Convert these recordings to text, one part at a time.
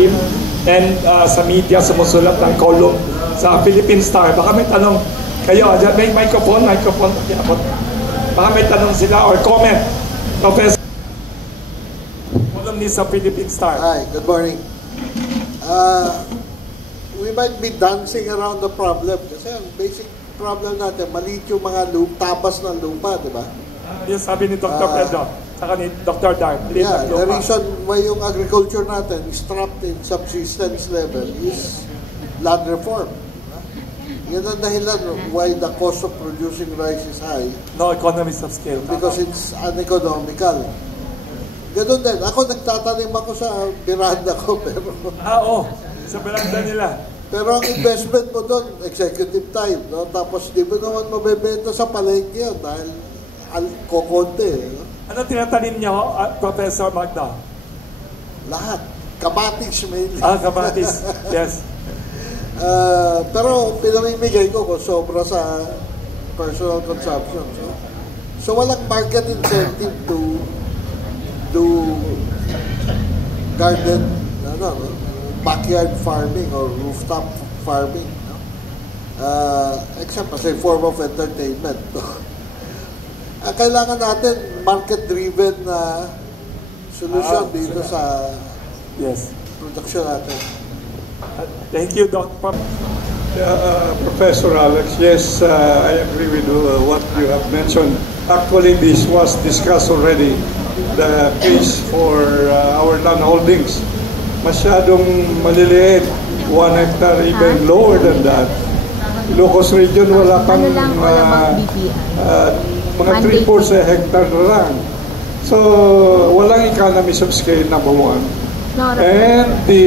and sa media sumusulat ng column sa Philippine Star. Baka may tanong kayo, may microphone, baka may tanong sila or comment. Professor, columnist sa Philippine Star. Hi, good morning. We might be dancing around the problem kasi ang basic problem natin, maliit yung mga tabas ng lupa, di ba? Yung sabi ni Dr. Pedro, saka ni Dr. Dark. Yeah, the reason why yung agriculture natin is trapped in subsistence level is land reform. Yan ang dahilan why the cost of producing rice is high. No economies of scale. Because it's uneconomical. Ganun din. Ako nagtatanim ako sa veranda ko. Pero, sa veranda nila. Pero ang investment mo doon, executive time. No? Tapos di mo naman mabebenta sa palengke yun dahil kokonte. No? Ano tinatanim niyo, Professor Magda? Lahat. Kamatis mainly. Kamatis. Yes. Pero pinamimigay ko kung sobra sa personal consumption. So walang market incentive to do garden, backyard farming or rooftop farming. No? Except as a form of entertainment. Kailangan natin market-driven na solution dito sa production natin. Thank you, Dr. Professor Alex, yes, I agree with what you have mentioned. Actually, this was discussed already, the case for our land holdings. Masyadong maliliit, 1 hectare, even lower than that. Ilocos region, wala pang mga 3/4 hectare na lang. So, walang economies of scale, number one. And the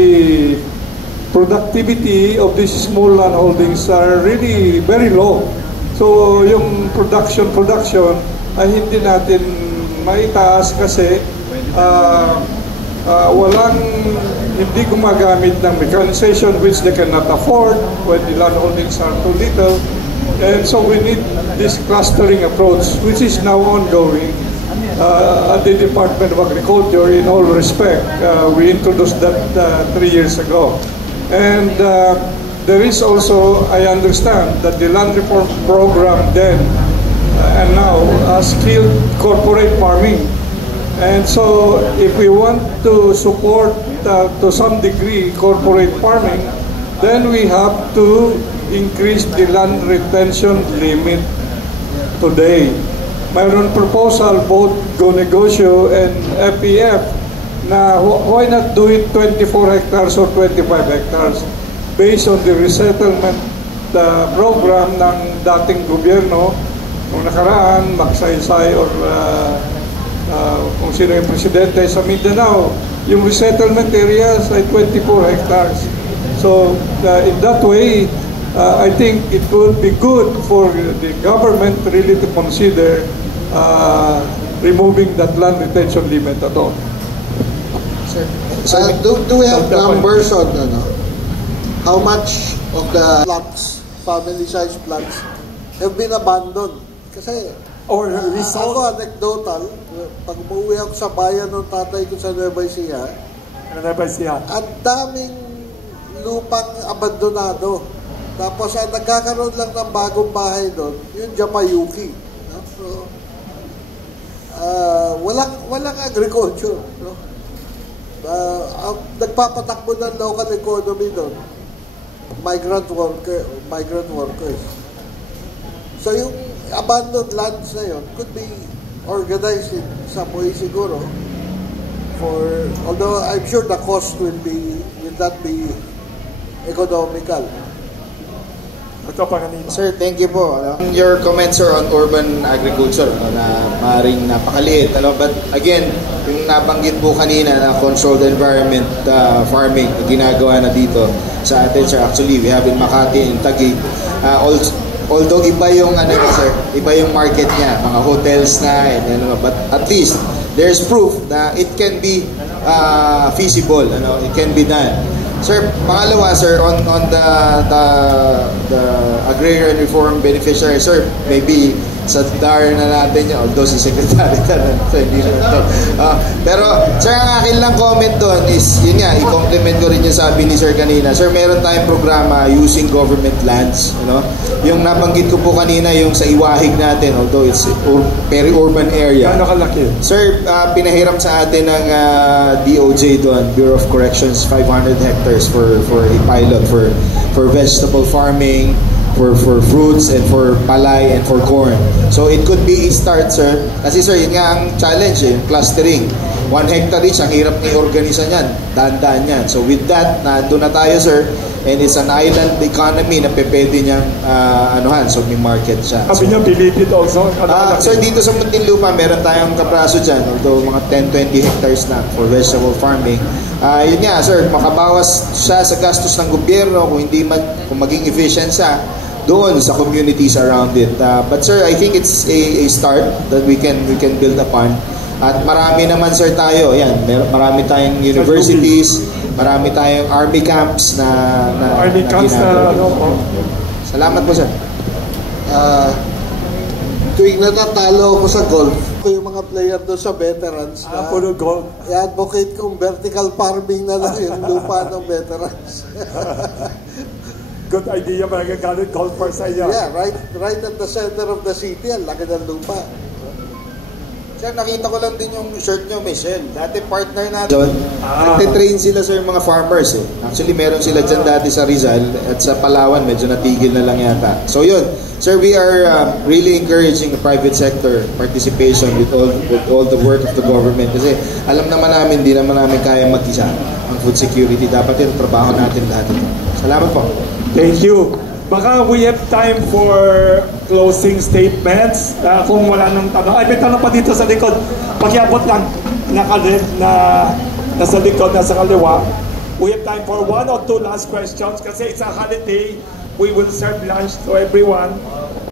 productivity of these small land holdings are really very low. So, yung production ay hindi natin maitaas kasi hindi gumagamit ng mechanization which they cannot afford when the land holdings are too little. And so we need this clustering approach which is now ongoing at the Department of Agriculture in all respect. We introduced that 3 years ago. And there is also, I understand, that the land reform program then and now skilled corporate farming. And so if we want to support to some degree corporate farming, then we have to increase the land retention limit today. Mayroon proposal both Go Negosyo and FEF na why not do it 24 hectares or 25 hectares based on the resettlement program ng dating gobyerno nung nakaraan, Magsaysay or kung sino yung presidente sa Mindanao, yung resettlement areas ay 24 hectares. So in that way, I think it would be good for the government really to consider removing that land retention limit at all. Do we have numbers on how much of the plots, family-sized plots, have been abandoned? Kasi or resold? Ako anecdotal, pag umuwi ako sa bayan ng tatay ko sa Nueva Ecija, ang daming lupang abandonado. Tapos nagkakaroon lang ng bagong bahay doon, yung Japayuki. No? So, walang agriculture. No? Nagpapatakbo ng local economy doon, migrant workers. So yung abandoned lands na yun could be organized in some way siguro although I'm sure the cost will not be economical. Sir, thank you po. Your comments are on urban agriculture na maaaring napakaliit. But again, yung nabanggit po kanina na controlled environment farming na ginagawa na dito sa atin, sir. Actually, we have in Makati, in Taguig. Although iba yung sir, iba yung market niya, mga hotels na, but at least there's proof na it can be feasible, it can be done. Sir, pangalawa, sir, on the agrarian reform beneficiary, sir, maybe sa DAR na natin yun, although si Secretary ka na, so hindi naman to. Pero, sir, ang akin lang comment doon is, yun nga, i-compliment ko rin yung sabi ni sir kanina. Sir, meron tayong programa using government lands, yung nabanggit ko po kanina, yung sa Iwahig natin, although it's peri-urban area. Ano kalaki? Sir, pinahiram sa atin ng DOJ doon, Bureau of Corrections, 500 hectares for a pilot for vegetable farming, for fruits, and for palay, and for corn. So it could be a start, sir. Kasi sir, yun nga ang challenge, clustering. 1 hectare each, ang hirap ni organisa niyan. Daan-daan yan. So with that, doon na tayo, sir. And it's an island economy na pwede niyang anuhan. So may market siya. Sabi niyo, Bilibid also? Sir, dito sa Muntinlupa, meron tayong kapraso dyan. Although mga 10-20 hectares na for vegetable farming. Yun nga, sir, makabawas siya sa gastos ng gobyerno kung maging efficient siya doon sa communities around it. But sir, I think it's a start that we can build upon. At marami naman, sir, tayo. Yan, marami tayong universities, marami tayong army camps na Salamat po, sir. Tuwing natatalo ako sa golf, yung mga player doon sa veterans na puro golf. i-advocate kong vertical farming na lang yung lupa ng veterans. Good idea, magagalit golfer sa iyo. Yeah, right at the center of the city, ang laki ng lupa. Sir, nakita ko lang din yung shirt nyo, Michelle. Dati partner natin. Nagtitrain sila, sir, mga farmers. Actually, meron sila dyan dati sa Rizal at sa Palawan, medyo natigil na lang yata. So yun, sir, we are really encouraging the private sector participation with all the work of the government. Kasi alam naman namin, hindi naman namin kaya mag-isa ang food security. Dapat yung trabaho natin lahat ito. Salamat po. Thank you. Baka we have time for closing statements. Kung wala nang tanong. Ay, may tanong pa dito sa likod. Pakiabot lang. Nasa likod, nasa kaliwa. We have time for 1 or 2 last questions kasi it's a holiday. We will serve lunch to everyone.